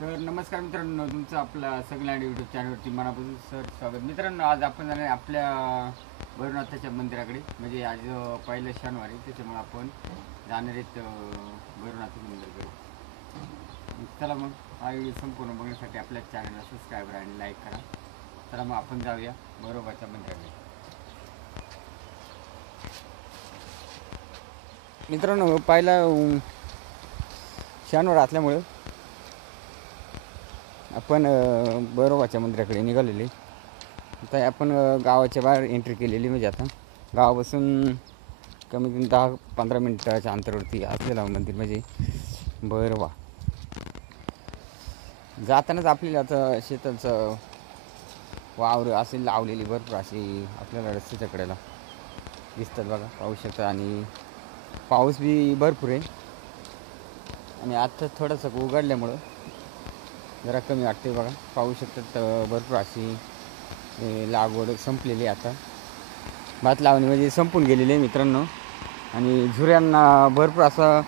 तर नमस्कार मित्रांनो, तुमचं आपल्या सगळ्या यूट्यूब चॅनलवरती मनापासून सर स्वागत. मित्रांनो, आज आपण जाणार आहे आपल्या भैरवनाथाच्या मंदिराकडे. म्हणजे आज पहिलं शनिवार आहे, त्याच्यामुळे आपण जाणार आहेत भैरवनाथ मंदिराकडे. चला मग हा व्हिडिओ संपूर्ण बघण्यासाठी आपल्या चॅनलला सबस्क्राईब आणि लाईक करा. चला मग आपण जाऊया भैरवनाथच्या मंदिराकडे. मित्रांनो, पहिला शनिवार असल्यामुळे आपण भैरवाच्या मंदिराकडे निघालेले. आता आपण गावाच्या बाहेर एंट्री केलेली. म्हणजे आता गावापासून कमीत कमी 10-15 मिनिटाच्या अंतरावरती असलेलं मंदिर म्हणजे भैरवा. जातानाच आपल्याला आता शेताचं वावर असे लावलेली भरपूर अशी आपल्याला रस्त्याच्या कडेला दिसतात बघा, पाहू शकता. आणि पाऊस बी भरपूर आहे आणि आता थोडंसं उघडल्यामुळं जरा कमी वाटते बघा, पाहू शकतात. भरपूर अशी लागवड संपलेली आता. भात लावणी म्हणजे संपून गेलेली आहे मित्रांनो. आणि झुऱ्यांना भरपूर असं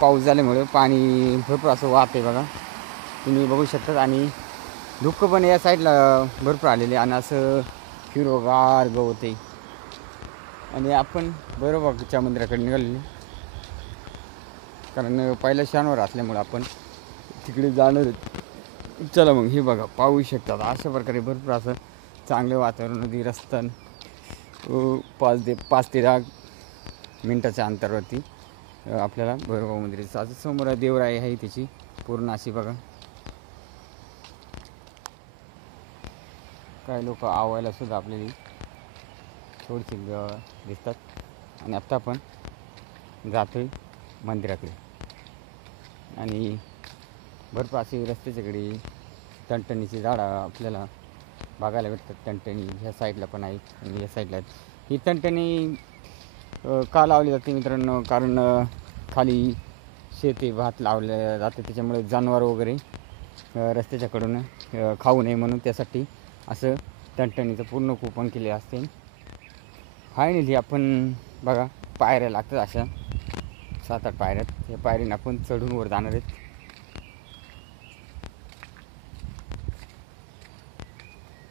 पाऊस झाल्यामुळे पाणी भरपूर असं वाहत आहे बघा, तुम्ही बघू शकतात. आणि धुकं पण या साईडला भरपूर आलेले आणि असं हिरवगार गवत आहे. आणि आपण भैरवाच्या मंदिराकडे निघालेलो, कारण पहिला शनिवार असल्यामुळे आपण तिकडे जाणार आहेत. चला मग, हे बघा पाहू शकतात. अशा प्रकारे भरपूर असं चांगलं वातावरण. नदी रस्ता 5 ते 10 मिनटाच्या अंतरावरती आपल्याला भैरवा मंदिराचं असं समोर देवराई आहे त्याची पूर्ण अशी बघा. काही लोक आवायला सुद्धा आपल्याला थोडीशी दिसतात. आणि आत्ता आपण जातोय मंदिराकडे. आणि भरपूर अशी रस्त्याच्याकडे टणटणीची झाडं आपल्याला बघायला भेटतात. टणटणी ह्या साईडला पण आहेत आणि या साईडला आहेत. ही टणटणी का लावली जाते मित्रांनो, कारण खाली शेती भात लावलं जाते, त्याच्यामुळे जनावर वगैरे रस्त्याच्याकडून खाऊ नये म्हणून त्यासाठी असं टणटणीचं पूर्ण कुपन केले असते. फायनली आपण बघा पायऱ्या लागतात अशा 7-8 पायऱ्यात. या पायरीने आपण चढून वर जाणार आहेत.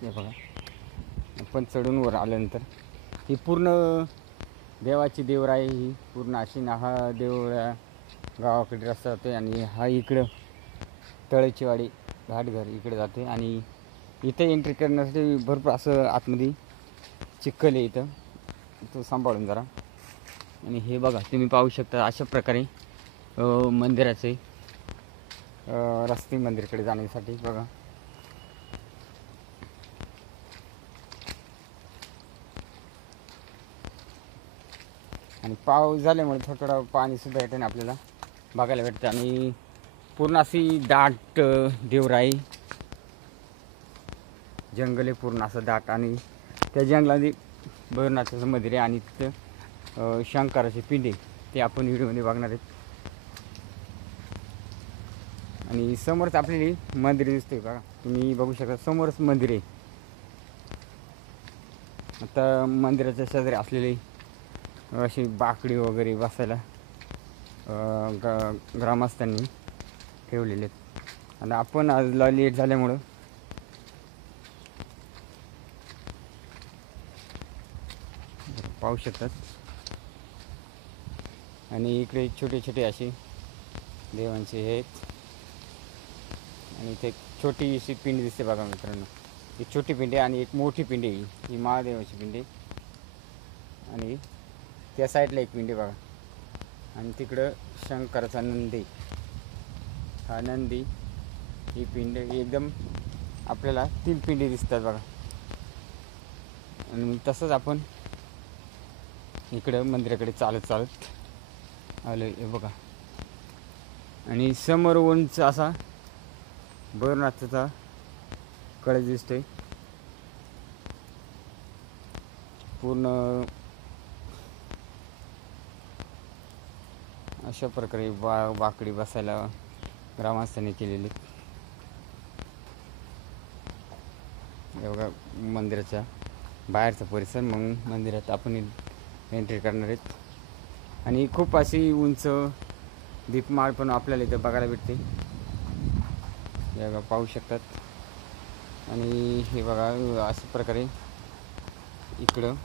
हे बघा, आपण चढून वर आल्यानंतर ही पूर्ण देवाची देवराई ही पूर्ण अशी ना. हा देवळा गावाकडे रस्ता जातो आणि हा इकडं तळेचीवाडी घाटघर इकडे जाते. आणि इथं एंट्री करण्यासाठी भरपूर असं आतमध्ये चिखल आहे इथं, तो सांभाळून जरा. आणि हे बघा तुम्ही पाहू शकता अशा प्रकारे मंदिराचे रस्ते मंदिराकडे जाण्यासाठी बघा. आणि पाऊस झाल्यामुळे थोडं पाणीसुद्धा येतं आणि आपल्याला बघायला भेटतं. आणि पूर्ण अशी दाट देवराई जंगल आहे, पूर्ण असं दाट. आणि त्या जंगलामध्ये भैरवनाथाचं मंदिर आहे आणि तिथं शंकराचे पिंडे ते आपण व्हिडिओमध्ये बघणार आहेत. आणि समोरच आपल्याला मंदिर दिसते बघा, तुम्ही बघू शकता समोरच मंदिर आहे. आता मंदिराच्या शेजारी असलेली अशी बाकडी वगैरे बसायला ग्रामस्थांनी ठेवलेले आहेत. आणि आपण आज लेट झाल्यामुळं पाहू शकतात. आणि इकडे छोटे छोटे असे देवांचे हे आहेत. आणि इथे एक छोटीशी पिंडी दिसते बघा मित्रांनो. एक छोटी पिंडी आणि एक मोठी पिंडी, ही महादेवाची पिंडी. आणि त्या साईडला एक पिंडी बघा. आणि तिकडं शंकराचा नंदी, हा नंदी, ही पिंडी एकदम आपल्याला 3 पिंडी दिसतात बघा. आणि तसंच आपण इकडं मंदिराकडे चालत चालत आलो हे बघा. आणि समोर उंच असा भैरवनाथाचा कळस दिसतोय. पूर्ण अशा प्रकारे बाकडी बसायला ग्रामस्थांनी केलेली. बघा मंदिराच्या बाहेरचा परिसर. मग मंदिरात आपण एंट्री करणार आहेत. आणि खूप अशी उंच दीपमाळ पण आपल्याला इथं बघायला भेटते. हे बघा पाहू शकतात. आणि हे बघा अशा प्रकारे इकडं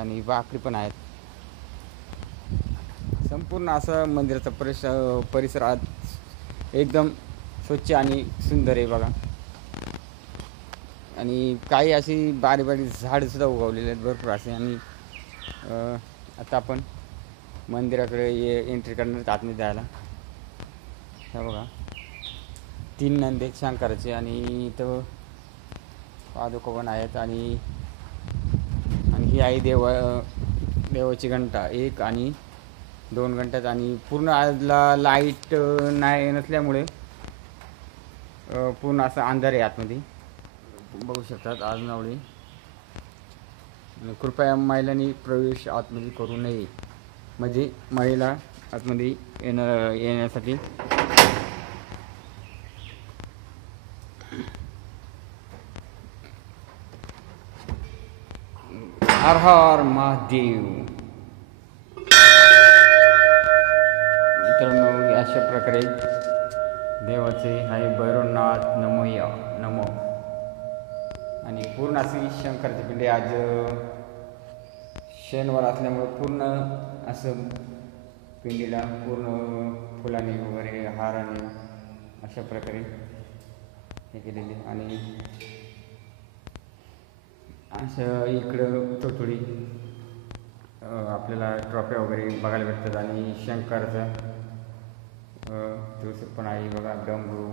आणि बाकरी पण आहेत. संपूर्ण असं मंदिराचा परिसर आज एकदम स्वच्छ आणि सुंदर आहे बघा. आणि काही अशी बारीक बारीक झाडंसुद्धा उगवलेले आहेत भरपूर असे. आणि आता आपण मंदिराकडे एंट्री करणार आतमध्ये जायला. हे बघा 3 नंदी शंकराचे आणि इथं पादुका पण आहेत. आणि ही आहे देवाची घंटा 1 आणि 2 घंट्यात. आणि पूर्ण आजला लाईट नाही नसल्यामुळे पूर्ण असं अंधार आहे आतमध्ये बघू शकतात आज नावळी. कृपया महिलांनी प्रवेश आतमध्ये करू नये, म्हणजे महिला आतमध्ये येण्यासाठी हर हर महादेव. मित्रांनो अशा प्रकारे देवाचे आहे भैरवनाथ नमो. आणि पूर्ण अशी शंकराची पिंडी आज शनिवार असल्यामुळे पूर्ण असं पिंडीला पूर्ण फुलाने वगैरे हाराने अशा प्रकारे हे केलेले. आणि असं इकडं थोडी आपल्याला ट्रॉफ्या वगैरे बघायला भेटतात. आणि शंकराचा तुळस पण आहे बघा, डमरू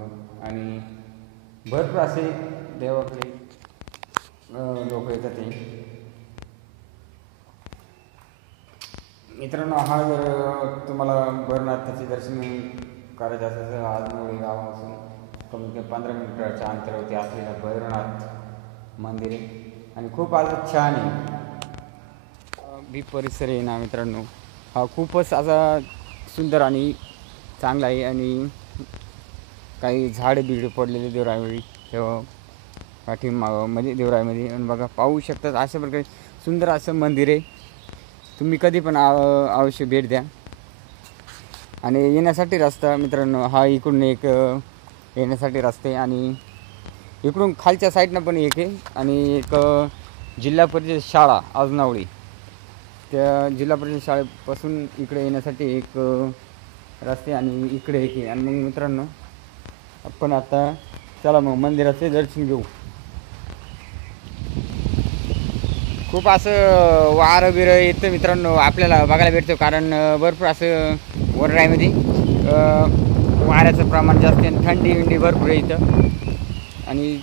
आणि भरपूर असे देवाकडे लोक येतात. ते मित्रांनो हा जर तुम्हाला भैरवनाथाचे दर्शन करायचं असेल तर आज नवळी गावापासून कमीत कमी 15 मिनिटाच्या अंतरावरती असलेलं भैरवनाथ मंदिर आहे. आणि खूप आज छान आहे बी परिसर आहे ना मित्रांनो. हा खूपच असा सुंदर आणि चांगला आहे. आणि काही झाडे बिडे पडलेले देवरायामध्ये तेव्हा पाठीमागे देवरायामध्ये. आणि बघा पाहू शकतात अशा प्रकारे सुंदर असं मंदिर आहे. तुम्ही कधी पण अवश्य भेट द्या. आणि येण्यासाठी रस्ता मित्रांनो हा इकडून एक येण्यासाठी रस्ते. आणि इकडून खालच्या साईडनं पण एक आहे. आणि एक जिल्हा परिषद शाळा आजनावळी, त्या जिल्हा परिषद शाळेपासून इकडे येण्यासाठी एक रस्ते आणि इकडे एक आहे. आणि मग मित्रांनो आपण आता चला मग मंदिराचे दर्शन घेऊ. खूप असं वारं बिरं येतं मित्रांनो आपल्याला बघायला भेटतं, कारण भरपूर असं वररायमध्ये वाऱ्याचं प्रमाण जास्त आहे आणि थंडी भरपूर आहे इथं. आणि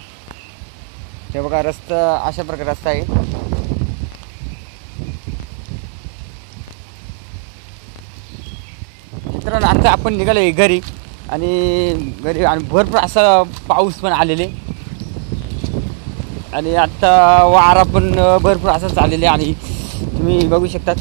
ते बघा रस्ता अशा प्रकारे रस्ता आहे. मित्रांनो आता आपण निघालो घरी. आणि भरपूर असा पाऊस पण आलेले. आणि आत्ता वारा पण भरपूर असं चाललेले. आणि तुम्ही बघू शकतात